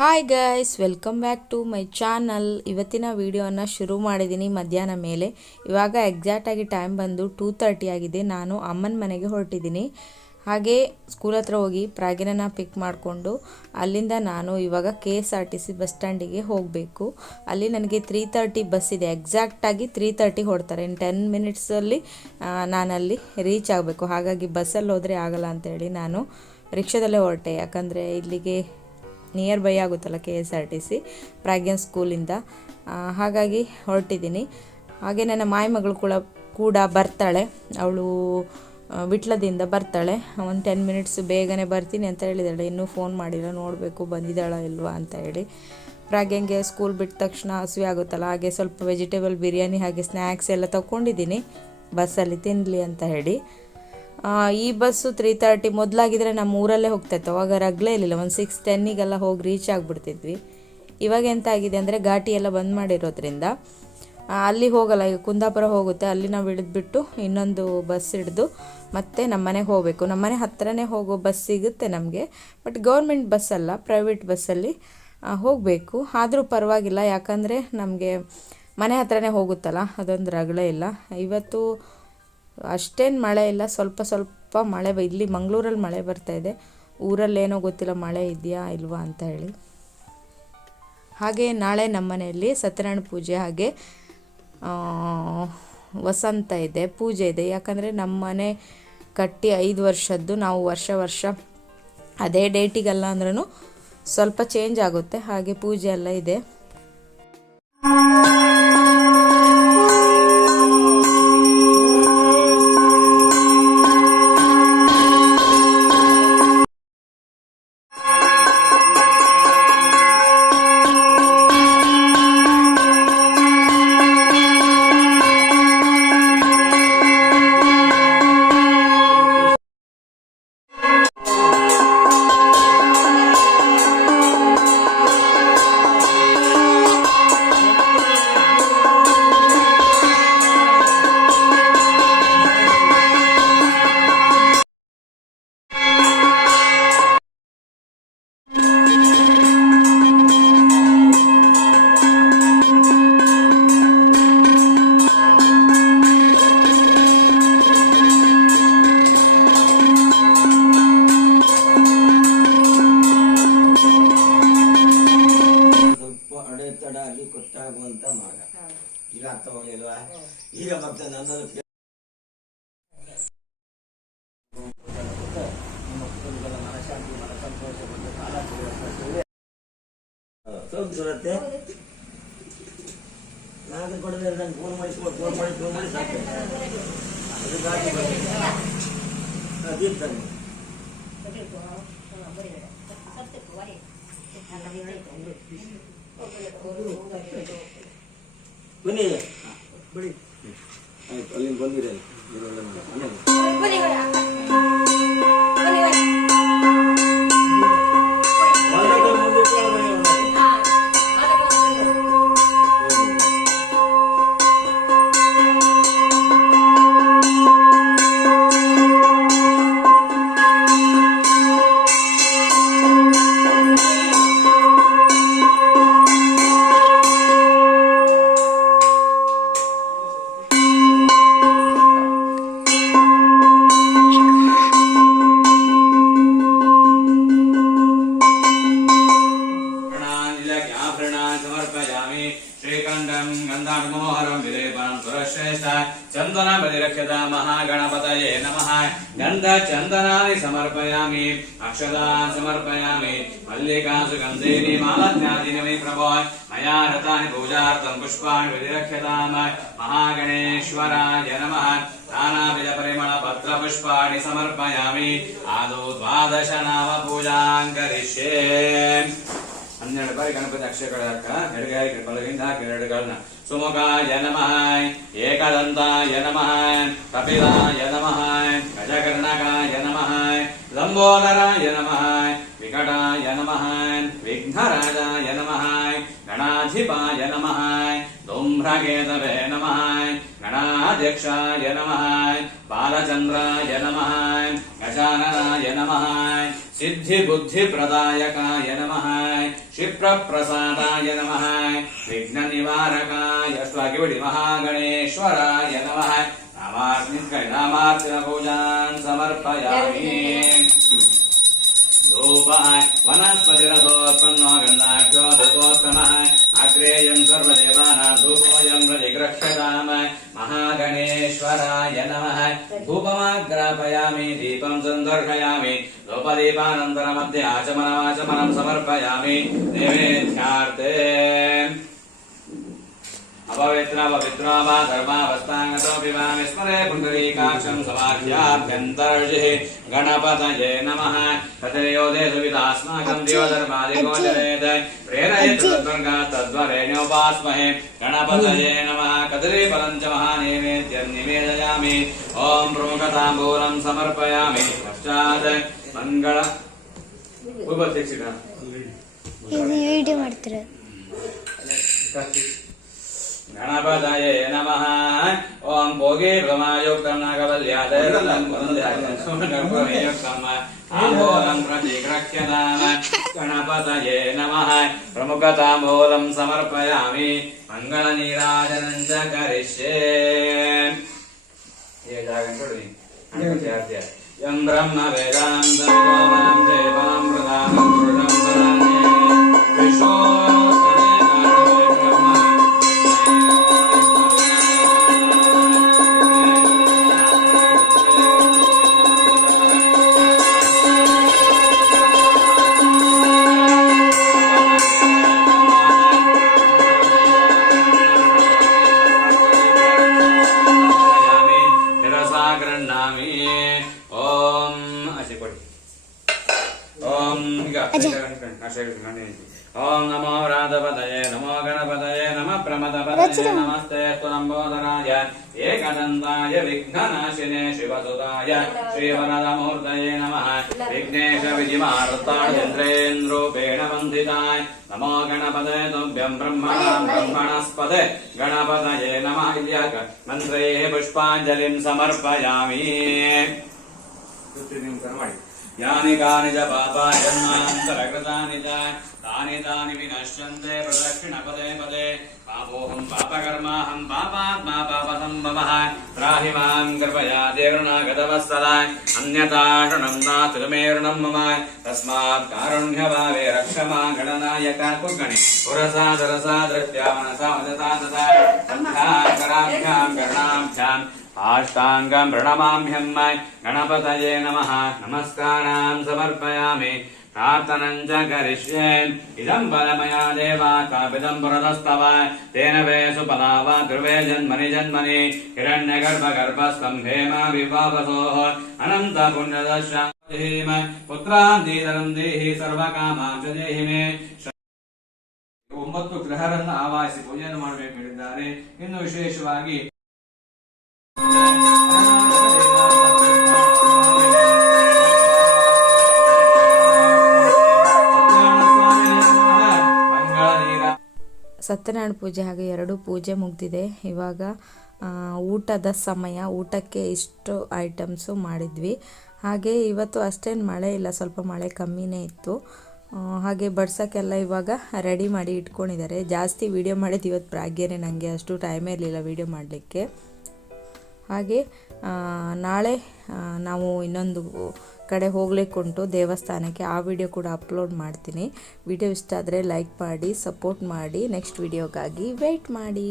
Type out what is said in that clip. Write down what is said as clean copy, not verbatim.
Hi guys, welcome back to my channel. ಇವತ್ತಿನ ವಿಡಿಯೋನ ಶುರು ಮಾಡಿದ್ದೀನಿ ಮಧ್ಯಾಹ್ನ ಮೇಲೆ. ಇವಾಗ ಎಕ್ಸಾಕ್ಟಾಗಿ ಟೈಮ್ ಬಂದು 2:30 ಆಗಿದೆ. ನಾನು ಅಮ್ಮನ ಮನೆಗೆ ಹೊರಟಿದ್ದೀನಿ. ಹಾಗೆ ಸ್ಕೂಲ್ ಹತ್ರ ಹೋಗಿ ಪ್ರಾಗಿನ ಪಿಕ್ ಮಾಡಿಕೊಂಡು ಅಲ್ಲಿಂದ ನಾನು ಇವಾಗ KSRTC ಬಸ್ ಸ್ಟ್ಯಾಂಡಿಗೆ ಹೋಗಬೇಕು. ಅಲ್ಲಿ ನನಗೆ 3:30 ಬಸ್ ಇದೆ. ಎಕ್ಸಾಕ್ಟಾಗಿ 3:30 ಹೊಡ್ತಾರೆ. ಇನ್ನು 10 ಮಿನಿಟ್ಸಲ್ಲಿ ನಾನಲ್ಲಿ ರೀಚ್ ಆಗಬೇಕು. ಹಾಗಾಗಿ ಬಸ್ಸಲ್ಲಿ ಹೋದರೆ ಆಗಲ್ಲ ಅಂತೇಳಿ ನಾನು ರಿಕ್ಷಾದಲ್ಲೇ ಹೊರಟೆ. ಯಾಕಂದರೆ ಇಲ್ಲಿಗೆ ನಿಯರ್ ಬೈ ಆಗುತ್ತಲ್ಲ KSRTC ಪ್ರಾಗ್ಯನ್ ಸ್ಕೂಲಿಂದ. ಹಾಗಾಗಿ ಹೊರಟಿದ್ದೀನಿ. ಹಾಗೆ ನನ್ನ ಮಾಯಿ ಮಗಳು ಕೂಡ ಬರ್ತಾಳೆ. ಅವಳು ವಿಟ್ಲದಿಂದ ಬರ್ತಾಳೆ. ಒಂದು 10 ಮಿನಿಟ್ಸ್ ಬೇಗನೆ ಬರ್ತೀನಿ ಅಂತ ಹೇಳಿದಾಳೆ. ಇನ್ನೂ ಫೋನ್ ಮಾಡಿಲ್ಲ, ನೋಡಬೇಕು ಬಂದಿದ್ದಾಳ ಇಲ್ವಾ ಅಂತ ಹೇಳಿ. ಪ್ರಾಗ್ಯಂಗೆ ಸ್ಕೂಲ್ ಬಿಟ್ಟ ತಕ್ಷಣ ಹಸಿವೆ ಆಗುತ್ತಲ್ಲ, ಹಾಗೆ ಸ್ವಲ್ಪ ವೆಜಿಟೇಬಲ್ ಬಿರಿಯಾನಿ ಹಾಗೆ ಸ್ನ್ಯಾಕ್ಸ್ ಎಲ್ಲ ತೊಗೊಂಡಿದ್ದೀನಿ ಬಸ್ಸಲ್ಲಿ ತಿನ್ನಲಿ ಅಂತ ಹೇಳಿ. ಈ ಬಸ್ಸು 3:30 ಮೊದಲಾಗಿದ್ದರೆ ನಮ್ಮ ಊರಲ್ಲೇ ಹೋಗ್ತಾಯಿತ್ತು. ಅವಾಗ ರಗಲೇ ಇರಲಿಲ್ಲ. ಒಂದು 6:10 ಹೋಗಿ ರೀಚ್ ಆಗಿಬಿಡ್ತಿದ್ವಿ. ಇವಾಗ ಎಂತ ಆಗಿದೆ ಅಂದರೆ ಘಾಟಿ ಎಲ್ಲ ಬಂದ್ ಮಾಡಿರೋದ್ರಿಂದ ಅಲ್ಲಿ ಹೋಗಲ್ಲ. ಈಗ ಕುಂದಾಪುರ ಹೋಗುತ್ತೆ, ಅಲ್ಲಿ ನಾವು ಇಳಿದ್ಬಿಟ್ಟು ಇನ್ನೊಂದು ಬಸ್ ಹಿಡಿದು ಮತ್ತೆ ನಮ್ಮ ಮನೆಗೆ ಹೋಗಬೇಕು. ನಮ್ಮ ಮನೆ ಹತ್ತಿರನೇ ಹೋಗೋ ಬಸ್ ಸಿಗುತ್ತೆ ನಮಗೆ. ಬಟ್ ಗೌರ್ಮೆಂಟ್ ಬಸ್ ಅಲ್ಲ, ಪ್ರೈವೇಟ್ ಬಸ್ಸಲ್ಲಿ ಹೋಗಬೇಕು. ಆದರೂ ಪರವಾಗಿಲ್ಲ, ಯಾಕಂದರೆ ನಮಗೆ ಮನೆ ಹತ್ರನೇ ಹೋಗುತ್ತಲ್ಲ, ಅದೊಂದು ರಗಳೆ ಇಲ್ಲ. ಇವತ್ತು ಅಷ್ಟೇನು ಮಳೆ ಇಲ್ಲ, ಸ್ವಲ್ಪ ಸ್ವಲ್ಪ ಮಳೆ ಇಲ್ಲಿ ಮಂಗಳೂರಲ್ಲಿ ಮಳೆ ಬರ್ತಾಯಿದೆ. ಊರಲ್ಲೇನೋ ಗೊತ್ತಿಲ್ಲ ಮಳೆ ಇದೆಯಾ ಇಲ್ವಾ ಅಂತ ಹೇಳಿ. ಹಾಗೆ ನಾಳೆ ನಮ್ಮ ಮನೆಯಲ್ಲಿ ಸತ್ಯನಾರಾಯಣ ಪೂಜೆ ಹಾಗೆ ವಸಂತ ಇದೆ, ಪೂಜೆ ಇದೆ. ಯಾಕಂದರೆ ನಮ್ಮ ಮನೆ ಕಟ್ಟಿ 5 ವರ್ಷದ್ದು. ನಾವು ವರ್ಷ ಅದೇ ಡೇಟಿಗಲ್ಲ ಅಂದ್ರೂ ಸ್ವಲ್ಪ ಚೇಂಜ್ ಆಗುತ್ತೆ. ಹಾಗೆ ಪೂಜೆ ಎಲ್ಲ ಇದೆ. ಕೊಟ್ಟಾಗುವಂತ ಮಾರ್ಗ ಈಗ ಅರ್ಥ ಹೋಗ್ಲಿಲ್ವಾ? ಈಗ ಮತ್ತೆ ನನ್ನನ್ನು ಮನಶಾಂತಿ ಮನ ಸಂತೋಷ ಬಂದು ಕಾಲ ಸುರತ್ತೆ ನಾನು ಕೊಡದೆ ನಾನು ಫೋನ್ ಮಾಡಿ ಸಾಕ್ತೇನೆ. ಅದು ಗಾಡಿ ದೀಪ್ ತನ್ನಿ ಬನ್ನಿ ಬಿಡಿ. ಆಯ್ತು, ಅಲ್ಲಿಂದ ಬಂದಿರಿ. श्रीकंठं गंधानुमोहरं विलेपनं सुरश्रेष्ठ चंदन बलिरक्षता महागणपतये नमः. गंध चंदनानि समर्पयामि, अक्षतान् समर्पयामि, मल्लिकासु गंधेनि मालत्यादीनि प्रभो मया रतानि पूजार्थं पुष्पाणि विलिरक्षतां महागणेश्वराय नमः. नानाविध परिमळ पत्र पुष्पाणि समर्पयामि. आदौ 12 नाम पूजां करिष्ये. 12 ಬಾರಿ ಗಣಪತಿ ಅಕ್ಷರಗಳ ಎಡಗೈ ಬಲಗಿಂದ ಹಾಕಿ 2 ಗಳನ್ನ ಸುಮುಖಾಯ ನಮಃ, ಏಕದಂತಾಯ ನಮಃ, ಕಪಿಲಾಯ ನಮಃ, ಗಜಕರ್ಣಕಾಯ ನಮಃ, ಲಂಬೋದರಾಯ ನಮಃ, ವಿಕಟಾಯ ನಮಃ, ವಿಘ್ನರಾಜಾಯ ನಮಃ, ಗಣಾಧಿಪಾಯ ನಮಃ, धूम्रकेतवे नमः गणाध्यक्षाय नमः बालचन्द्राय नमः गजाननाय नमः सिद्धिबुद्धिप्रदायकाय नमः क्षिप्रप्रसादाय नमः विघ्ननिवारकाय स्वागिवडि महागणेश्वराय नमः नामार्चनपूजान् समर्पयामि धूपः वनस्पतिरथोत्पन्नो गन्धाढ्यो धूपोत्तमः अग्रेयं सर्वदेवानां धूपोऽयं प्रतिगृह्यताम् महागणेश्वराय नमः धूपमाग्रापयामि दीपं सन्दर्शयामि धूपदीपानन्तरमध्ये आचमनमाचमनं समर्पयामि नैवेद्यार्थे अपवित्रा वा धर्मावस्थांगतो विवामि स्मरे पुण्डरीकाक्षं समाख्याभ्यन्तर्जिः गणपतये नमः तथैयोदे सुविदास्माकं दिवधर्मादिगोचरेत् प्रेरयतु तद्वर्गात् तद्वरेण्योपास्महे गणपतये नमः कदलीफलं च महानैवेद्यं निवेदयामि ॐ प्रमुखताम्बूलं समर्पयामि पश्चात् मङ्गल ವಿಡಿಯೋ ಮಾಡ್ತಾರೆ गणपतये नमः ओं भोगे प्रमायुक्तं नागवल्यादयं आम्बोलं प्रतिगृह्यताम् गणपतये नमः प्रमुखताम्बूलं समर्पयामि मङ्गलनीराजनं च करिष्ये यं ब्रह्म वेदान्तविदोमनं देवामृतानं पुरुषं सदाने विश्वो ओम नमो राधपतये नमो गणपतये नमः प्रमदपतये नमस्ते त्वलम्बोदराय एकदन्ताय विघ्ननाशिने शिवसुताय श्रीवरदमूर्तये नमः विघ्नेश विधिमार्तायेन्द्रेन्द्रूपेण वन्दिताय नमो गणपतये तुभ्यं ब्रह्मणस्पदे गणपतये नमः इत्याक मन्त्रैः पुष्पाञ्जलिं समर्पयामि यानि कानि च पापाजन्मान्तरकृतानि च तानि विनश्यन्ते प्रदक्षिणपदे पदे पापोऽहं पापकर्माहं पापात्मा पापसम्भवः त्राहि मां कृपया देवृणागतवत्सला अन्यथा शरणं नास्ति मे ऋणं मम तस्मात् कारुण्यभावे रक्ष मां गणनायक कुर्गणे पुरसा सरसा दृष्ट्या मनसा मदता तथा कराभ्यां गणाभ्याम् आष्टाङ्गं प्रणमाम्यहं गणपतये नमः नमस्कारां समर्पयामि प्रार्थनं च करिष्ये इदं फलमया देवा कापितं पुरतस्तव तेन वे सुफला वा ध्रुवे जन्मनि जन्मनि हिरण्यगर्भगर्भस्थं हेम विभावसोः अनन्तपुण्यदशाधीम पुत्रान् दीदरं देहि सर्वकामां च देहि मे 9 ಗ್ರಹರನ್ನು ಆವಾಹಿಸಿ ಪೂಜೆಯನ್ನು ಮಾಡಬೇಕು ಹೇಳಿದ್ದಾರೆ. ಇನ್ನು ವಿಶೇಷವಾಗಿ ಸತ್ಯನಾರಾಯಣ ಪೂಜೆ ಹಾಗೆ 2 ಪೂಜೆ ಮುಗಿದಿದೆ. ಇವಾಗ ಊಟದ ಸಮಯ. ಊಟಕ್ಕೆ ಇಷ್ಟು ಐಟಮ್ಸು ಮಾಡಿದ್ವಿ. ಹಾಗೆ ಇವತ್ತು ಅಷ್ಟೇನು ಮಳೆ ಇಲ್ಲ, ಸ್ವಲ್ಪ ಮಳೆ ಕಮ್ಮಿನೇ ಇತ್ತು. ಹಾಗೆ ಬಡ್ಸೋಕ್ಕೆಲ್ಲ ಇವಾಗ ರೆಡಿ ಮಾಡಿ ಇಟ್ಕೊಂಡಿದ್ದಾರೆ. ಜಾಸ್ತಿ ವೀಡಿಯೋ ಮಾಡಿದ್ದು ಇವತ್ತು ಪ್ರಾಗ್ಯನೇ, ನನಗೆ ಅಷ್ಟು ಟೈಮೇ ಇರಲಿಲ್ಲ ವೀಡಿಯೋ ಮಾಡಲಿಕ್ಕೆ. ಹಾಗೆ ನಾಳೆ ನಾವು ಇನ್ನೊಂದು ಕಡೆ ಹೋಗ್ಲಿಕ್ಕುಂಟು ದೇವಸ್ಥಾನಕ್ಕೆ. ಆ ವಿಡಿಯೋ ಕೂಡ ಅಪ್ಲೋಡ್ ಮಾಡ್ತೀನಿ. ವಿಡಿಯೋ ಇಷ್ಟ ಆದರೆ ಲೈಕ್ ಮಾಡಿ, ಸಪೋರ್ಟ್ ಮಾಡಿ. ನೆಕ್ಸ್ಟ್ ವಿಡಿಯೋಗಾಗಿ ವೆಯ್ಟ್ ಮಾಡಿ.